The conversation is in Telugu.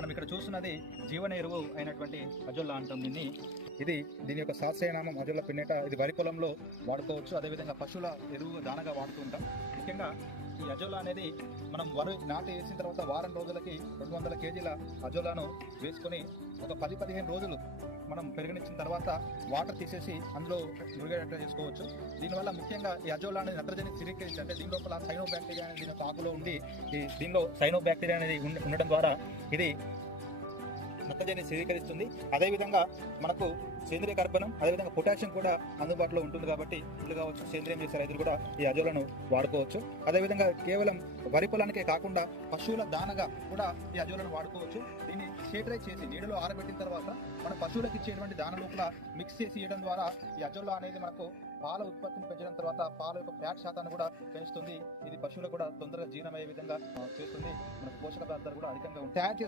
మనం ఇక్కడ చూస్తున్నది జీవన ఎరువు అయినటువంటి అజొల్లా అంటాం దీన్ని. దీని యొక్క శాస్త్రీయ నామం అజొల్లా పిన్నెట. ఇది వరి పొలంలో వాడుకోవచ్చు, అదేవిధంగా పశువుల ఎరువు దానగా వాడుతూ ఉంటాం. ముఖ్యంగా ఈ అజొల్లా అనేది మనం వరి నాటి వేసిన తర్వాత వారం రోజులకి 200 కేజీల అజొల్లాను వేసుకొని ఒక 10-15 రోజులు మనం పెరిగనిచ్చిన తర్వాత వాటర్ తీసేసి అందులో మురిగేటట్టు చేసుకోవచ్చు. దీనివల్ల ముఖ్యంగా ఈ అజొల్లా అనేది నత్రజని స్థిరీకరించి, అంటే దీని లోపల సైనో బ్యాక్టీరియా అనేది దీని ఆకులో ఉండి దీనిలో సైనో బ్యాక్టీరియా అనేది ఉండడం ద్వారా ఇది నత్రజని స్థిరీకరిస్తుంది. అదేవిధంగా మనకు సేంద్రియ కర్బనం, అదేవిధంగా పొటాషియం కూడా అందుబాటులో ఉంటుంది. కాబట్టి ఇట్లు కావచ్చు, సేంద్రియం చేసే రైతులు కూడా ఈ అజొల్లాను వాడుకోవచ్చు. అదేవిధంగా కేవలం వరి పొలానికే కాకుండా పశువుల దానగా కూడా ఈ అజొల్లాను వాడుకోవచ్చు. దీన్ని స్టేటరైజ్ చేసి నీడలో ఆరబెట్టిన తర్వాత మన పశువులకు ఇచ్చేటువంటి దాన లోపల మిక్స్ చేసి ఇవ్వడం ద్వారా ఈ అజొల్లా అనేది మనకు పాల ఉత్పత్తిని పెంచడం తర్వాత పాల యొక్క ఫ్యాట్ శాతాన్ని కూడా పెంచుతుంది. ఇది పశువులకు కూడా తొందరగా జీర్ణమయ్యే విధంగా చేస్తుంది. మనకు పోషక పదార్థాలు కూడా అధికంగా ఉంటాయి.